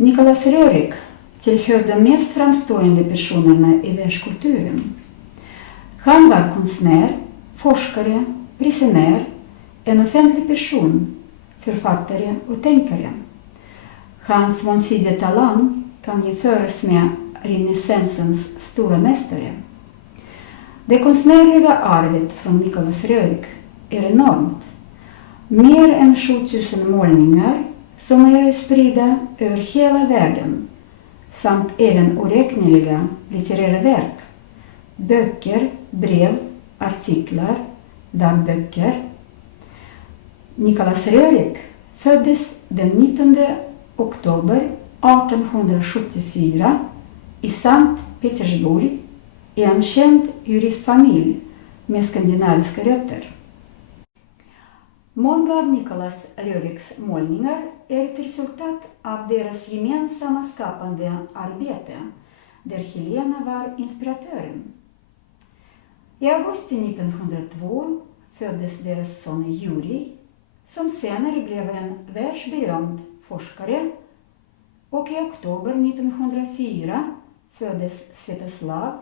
Nicholas Roerich tillhör de mest framstående personerna i världskulturen. Han var konstnär, forskare, resenär, en offentlig person, författare och tänkare. Hans mångsidiga talang kan jämföras med renässansens stora mästare. Det konstnärliga arvet från Nicholas Roerich är enormt. Mer än 7000 målningar som är spridda över hela världen samt även oräkneliga litterära verk, böcker, brev, artiklar, dagböcker. Nicholas Roerich föddes den 19 oktober 1874 i Sankt Petersburg i en känd juristfamilj med skandinaviska rötter. Många av Nicholas Roerichs målningar är ett resultat av deras gemensamma skapande arbete, där Helena var inspiratören. I augusti 1902 föddes deras son Yuri, som senare blev en världsberömd forskare, och i oktober 1904 föddes Svetoslav,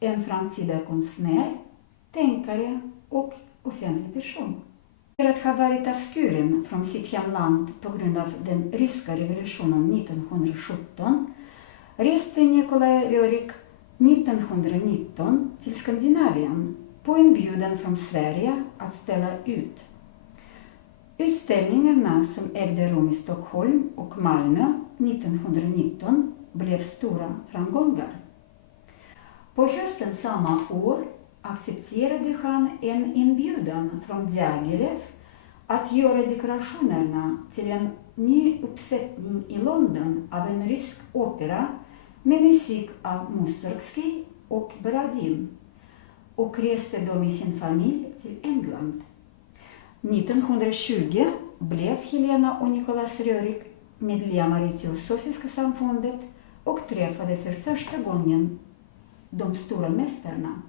en framtida konstnär, tänkare och offentlig person. Efter att ha varit avskuren från sitt hemland på grund av den ryska revolutionen 1917 reste Nikolaj Roerich 1919 till Skandinavien på inbjudan från Sverige att ställa ut. Utställningarna som ägde rum i Stockholm och Malmö 1919 blev stora framgångar. På hösten samma år accepterade han en inbjudan från Diaghilev att göra dekorationerna till en ny uppsättning i London av en rysk opera med musik av Mussorgsky och Borodin, och reste då med sin familj till England. 1920 blev Helena och Nicholas Roerich medlemmar i Teosofiska samfundet och träffade för första gången de stora mästarna.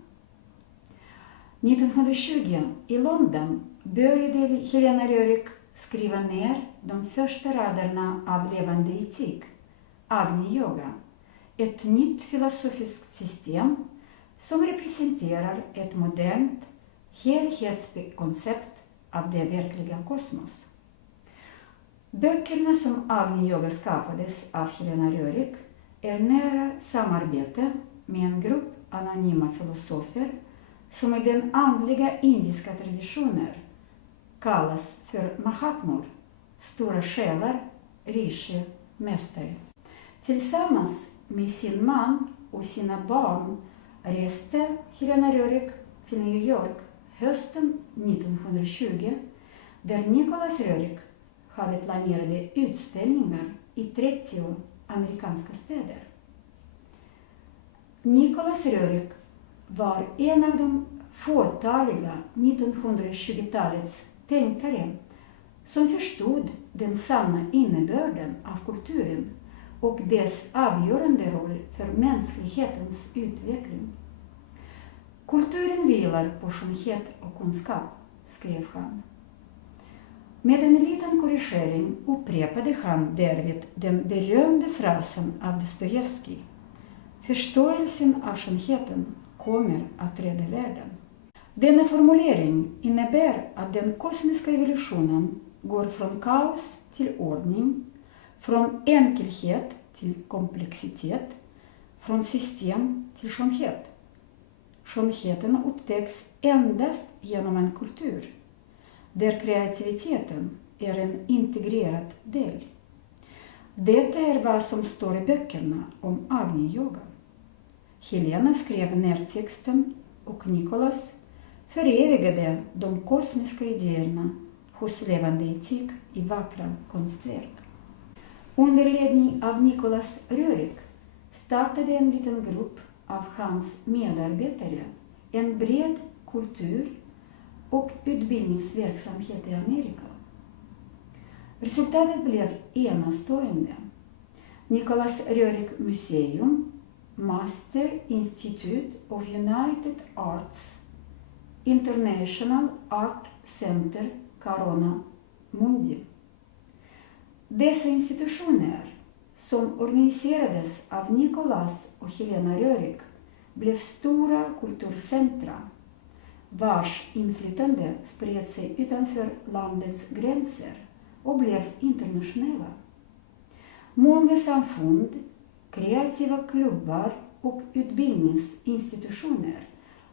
1920 i London började Helena Roerich skriva ner de första raderna av levande etik, Agni Yoga, ett nytt filosofiskt system som representerar ett modernt helhetskoncept av det verkliga kosmos. Böckerna som Agni Yoga skapades av Helena Roerich är nära samarbete med en grupp anonyma filosofer som i den andliga indiska traditionen kallas för Mahatmur, stora själar, rishi, mästare. Tillsammans med sin man och sina barn reste Helena Roerich till New York hösten 1920, där Nicholas Roerich hade planerade utställningar i 30 amerikanska städer. Nicholas Roerich var en av de fåtaliga 1920-talets tänkare som förstod den sanna innebörden av kulturen och dess avgörande roll för mänsklighetens utveckling. Kulturen vilar på skönhet och kunskap, skrev han. Med en liten korrigering upprepade han därvid den berömda frasen av Dostojevskij: förståelsen av skönheten kommer att rädda världen. Denna formulering innebär att den kosmiska evolutionen går från kaos till ordning, från enkelhet till komplexitet, från system till skönhet. Skönheten upptäcks endast genom en kultur, där kreativiteten är en integrerad del. Detta är vad som står i böckerna om Agni Yoga. Helena skrev ner texten och Nicholas förevigade de kosmiska idéerna hos levande etik i vackra konstverk. Under ledning av Nicholas Roerich startade en liten grupp av hans medarbetare en bred kultur- och utbildningsverksamhet i Amerika. Resultatet blev enastående. Nicholas Roerich Museum, Master Institute of United Arts, International Art Center Corona Mundi. Dessa institutioner, som organiserades av Nicolas och Helena Rörik, blev stora kulturcentra vars inflytande spred sig utanför landets gränser och blev internationella. Många samfund, kreativa klubbar och utbildningsinstitutioner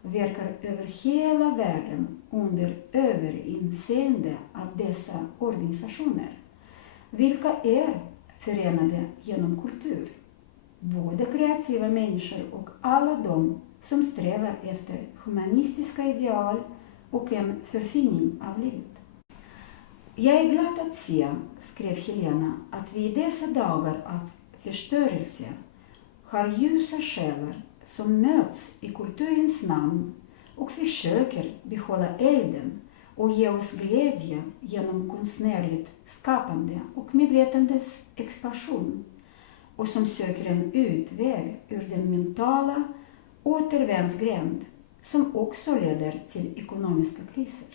verkar över hela världen under överinseende av dessa organisationer, vilka är förenade genom kultur. Både kreativa människor och alla de som strävar efter humanistiska ideal och en förfining av livet. Jag är glad att se, skrev Helena, att vi i dessa dagar av förstörelse har ljusa själar som möts i kulturens namn och försöker behålla elden och ge oss glädje genom konstnärligt skapande och medvetandes expansion, och som söker en utväg ur den mentala återvändsgränd som också leder till ekonomiska kriser.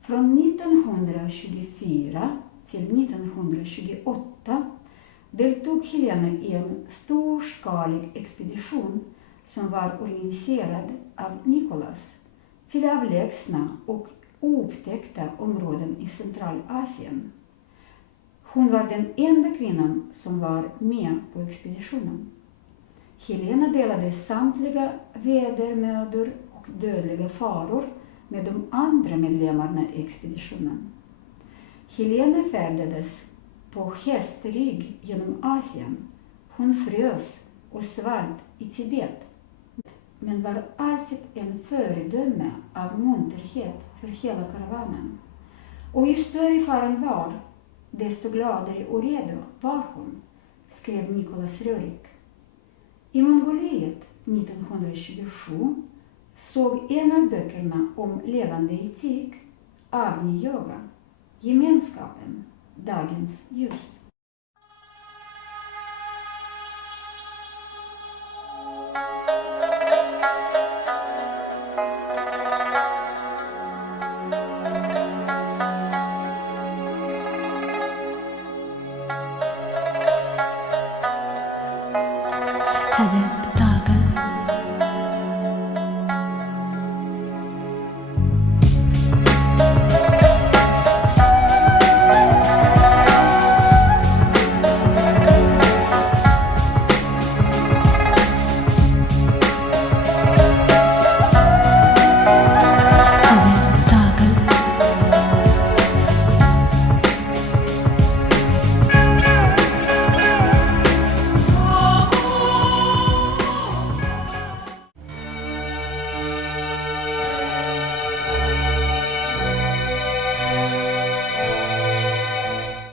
Från 1924 till 1928 deltog Helena i en storskalig expedition som var organiserad av Nicolas till avlägsna och oupptäckta områden i Centralasien. Hon var den enda kvinnan som var med på expeditionen. Helena delade samtliga vedermödor och dödliga faror med de andra medlemmarna i expeditionen. Helena färdades på hästrygg genom Asien. Hon frös och svalt i Tibet, men var alltid en föredöme av munterhet för hela karavanen. Och ju större faran var, desto gladare och redo var hon, skrev Nicolas Rörik. I Mongoliet 1927 såg en av böckerna om levande etik, Agni Yoga, gemenskapen, dagens ljus. Kalle.